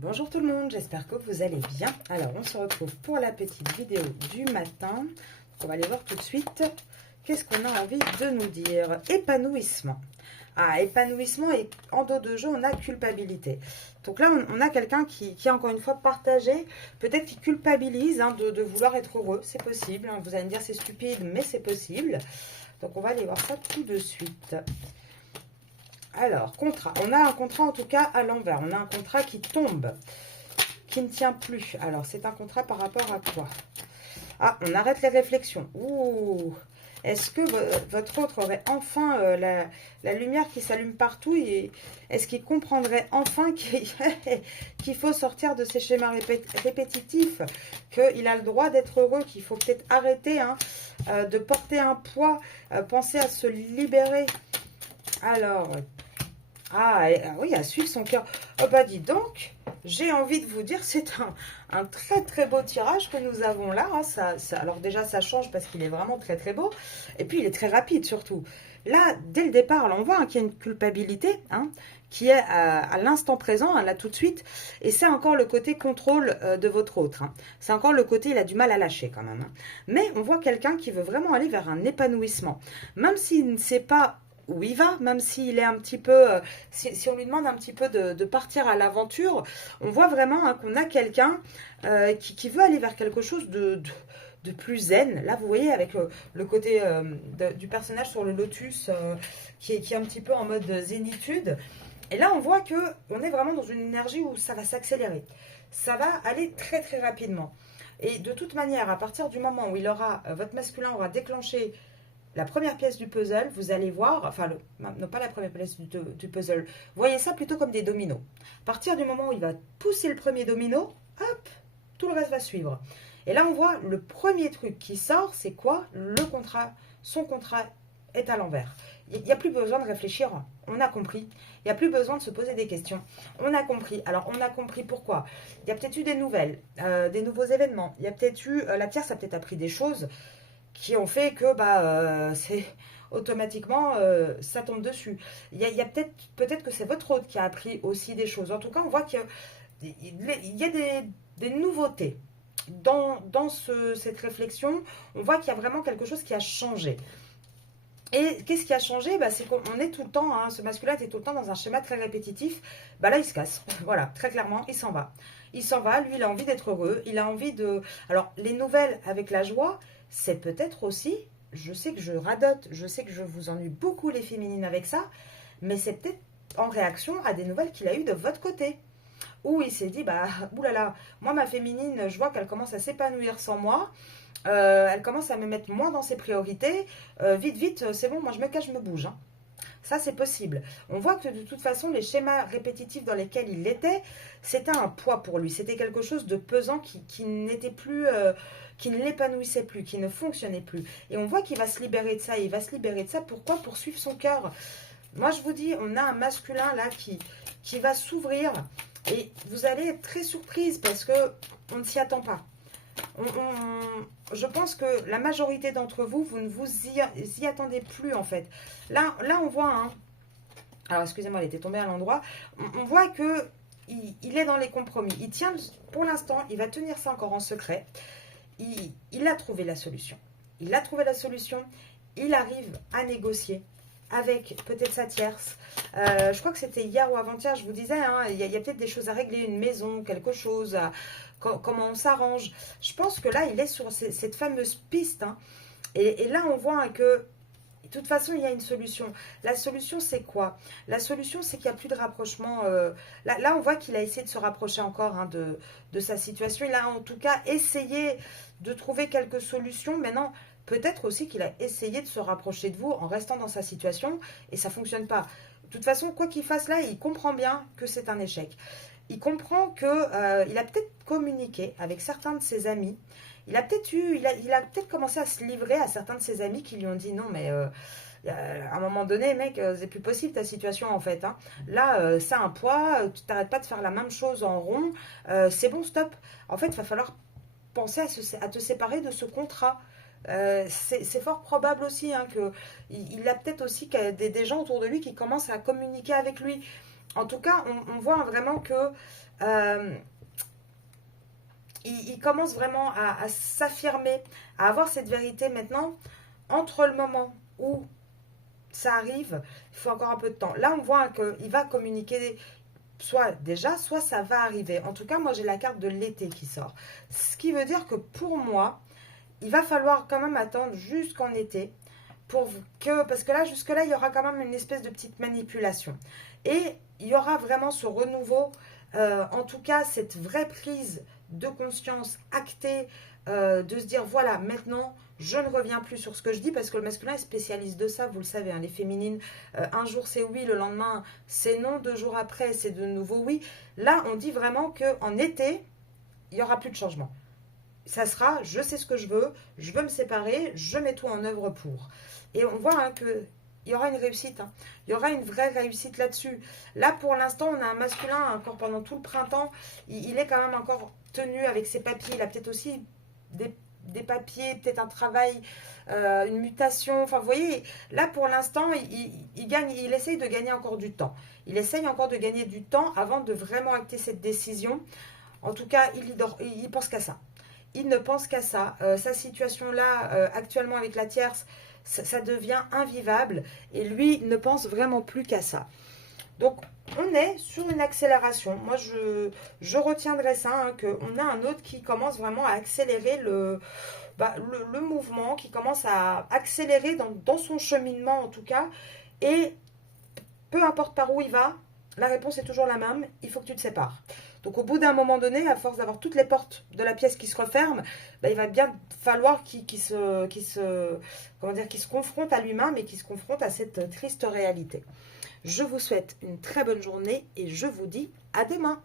Bonjour tout le monde, j'espère que vous allez bien. Alors, on se retrouve pour la petite vidéo du matin. On va aller voir tout de suite qu'est-ce qu'on a envie de nous dire. Épanouissement. Ah, épanouissement et en dos de jeu, on a culpabilité. Donc là, on a quelqu'un qui a encore une fois partagé, peut-être qui culpabilise de vouloir être heureux. C'est possible, hein. Vous allez me dire c'est stupide, mais c'est possible. Donc on va aller voir ça tout de suite. Alors, contrat. On a un contrat en tout cas à l'envers. On a un contrat qui tombe, qui ne tient plus. Alors, c'est un contrat par rapport à quoi? Ah, on arrête les réflexions. Ouh. Est-ce que votre autre aurait enfin la lumière qui s'allume partout et est-ce qu'il comprendrait enfin qu'il faut sortir de ces schémas répétitifs, qu'il a le droit d'être heureux, qu'il faut peut-être arrêter de porter un poids, penser à se libérer. Alors, oui, à suivre son cœur. Oh bah dis donc, j'ai envie de vous dire, c'est un très très beau tirage que nous avons là. Hein. Alors déjà, ça change parce qu'il est vraiment très très beau. Et puis, il est très rapide surtout. Là, dès le départ, là, on voit qu'il y a une culpabilité qui est à l'instant présent, là tout de suite. Et c'est encore le côté contrôle de votre autre. C'est encore le côté, il a du mal à lâcher quand même. Mais on voit quelqu'un qui veut vraiment aller vers un épanouissement. Même s'il ne sait pas où il va, même s'il est un petit peu, si on lui demande un petit peu de partir à l'aventure, on voit vraiment qu'on a quelqu'un qui veut aller vers quelque chose de plus zen. Là, vous voyez, avec le côté du personnage sur le lotus qui est un petit peu en mode zénitude. Et là, on voit qu'on est vraiment dans une énergie où ça va s'accélérer. Ça va aller très très rapidement. Et de toute manière, à partir du moment où votre masculin aura déclenché la première pièce du puzzle, vous allez voir, enfin, non pas la première pièce du puzzle, voyez ça plutôt comme des dominos. À partir du moment où il va pousser le premier domino, hop, tout le reste va suivre. Et là, on voit le premier truc qui sort, c'est quoi? Le contrat, son contrat est à l'envers. Il n'y a plus besoin de réfléchir, on a compris. Il n'y a plus besoin de se poser des questions. On a compris. Alors, on a compris pourquoi. Il y a peut-être eu des nouvelles, des nouveaux événements. Il y a peut-être eu, la tierce a peut-être appris des choses qui ont fait que c'est automatiquement ça tombe dessus. Il y a peut-être que c'est votre hôte qui a appris aussi des choses. En tout cas, on voit qu'il y a des nouveautés dans cette réflexion. On voit qu'il y a vraiment quelque chose qui a changé. Et qu'est-ce qui a changé? C'est qu'on est tout le temps, ce masculin était tout le temps dans un schéma très répétitif. Là, il se casse. Voilà, très clairement, il s'en va. Il s'en va, lui, il a envie d'être heureux. Il a envie de... Alors, les nouvelles avec la joie, c'est peut-être aussi... Je sais que je radote, je sais que je vous ennuie beaucoup les féminines avec ça, mais c'est peut-être en réaction à des nouvelles qu'il a eues de votre côté. Où il s'est dit, oulala, moi, ma féminine, je vois qu'elle commence à s'épanouir sans moi. Elle commence à me mettre moins dans ses priorités. Vite, vite, c'est bon, moi je me cache, je me bouge. Ça, c'est possible. On voit que de toute façon, les schémas répétitifs dans lesquels il était, c'était un poids pour lui. C'était quelque chose de pesant qui n'était plus, qui ne l'épanouissait plus, qui ne fonctionnait plus. Et on voit qu'il va se libérer de ça. Et il va se libérer de ça. Pourquoi? Pour suivre son cœur. Moi, je vous dis, on a un masculin là qui va s'ouvrir. Et vous allez être très surprise parce que on ne s'y attend pas. Je pense que la majorité d'entre vous, vous ne vous y attendez plus en fait. Là on voit, alors excusez-moi, elle était tombée à l'endroit. On voit que il est dans les compromis. Il tient, pour l'instant, il va tenir ça encore en secret. Il a trouvé la solution. Il a trouvé la solution. Il arrive à négocier avec peut-être sa tierce. Je crois que c'était hier ou avant-hier, je vous disais, il y a peut-être des choses à régler, une maison, quelque chose, comment on s'arrange. Je pense que là, il est sur cette fameuse piste. Et là, on voit que, de toute façon, il y a une solution. La solution, c'est quoi? La solution, c'est qu'il n'y a plus de rapprochement. Là, on voit qu'il a essayé de se rapprocher encore de sa situation. Il a en tout cas essayé de trouver quelques solutions. Maintenant, peut-être aussi qu'il a essayé de se rapprocher de vous en restant dans sa situation et ça ne fonctionne pas. De toute façon, quoi qu'il fasse là, il comprend bien que c'est un échec. Il comprend qu'il a peut-être communiqué avec certains de ses amis. Il a peut-être commencé à se livrer à certains de ses amis qui lui ont dit non, mais à un moment donné, mec, c'est plus possible ta situation en fait. Là, c'est un poids, tu t'arrêtes pas de faire la même chose en rond. C'est bon, stop. En fait, il va falloir penser à te séparer de ce contrat. C'est fort probable aussi qu'il a peut-être aussi des gens autour de lui qui commencent à communiquer avec lui. En tout cas, on voit vraiment que il commence vraiment à s'affirmer, à avoir cette vérité maintenant. Entre le moment où ça arrive, il faut encore un peu de temps. Là, on voit qu'il va communiquer soit déjà, soit ça va arriver. En tout cas, moi, j'ai la carte de l'été qui sort. Ce qui veut dire que pour moi, il va falloir quand même attendre jusqu'en été parce que là, jusque-là, il y aura quand même une espèce de petite manipulation. Et il y aura vraiment ce renouveau, en tout cas, cette vraie prise de conscience actée, de se dire, voilà, maintenant, je ne reviens plus sur ce que je dis, parce que le masculin est spécialiste de ça, vous le savez, hein, les féminines, un jour c'est oui, le lendemain c'est non, 2 jours après c'est de nouveau oui. Là, on dit vraiment qu'en été, il n'y aura plus de changement. Ça sera, je sais ce que je veux me séparer, je mets tout en œuvre pour. Et on voit hein, que il y aura une réussite. Hein. Il y aura une vraie réussite là-dessus. Là, pour l'instant, on a un masculin, encore pendant tout le printemps, il est quand même encore tenu avec ses papiers. Il a peut-être aussi des papiers, peut-être un travail, une mutation. Enfin, vous voyez, là, pour l'instant, il essaye de gagner encore du temps. Il essaye encore de gagner du temps avant de vraiment acter cette décision. En tout cas, il pense qu'à ça. Il ne pense qu'à ça. Sa situation-là, actuellement avec la tierce, ça devient invivable. Et lui ne pense vraiment plus qu'à ça. Donc, on est sur une accélération. Moi, je retiendrai ça, hein, qu'on a un autre qui commence vraiment à accélérer le mouvement, qui commence à accélérer dans son cheminement, en tout cas. Et peu importe par où il va, la réponse est toujours la même, il faut que tu te sépares. Donc au bout d'un moment donné, à force d'avoir toutes les portes de la pièce qui se referment, il va bien falloir qu'il se confronte à lui-même et qu'il se confronte à cette triste réalité. Je vous souhaite une très bonne journée et je vous dis à demain.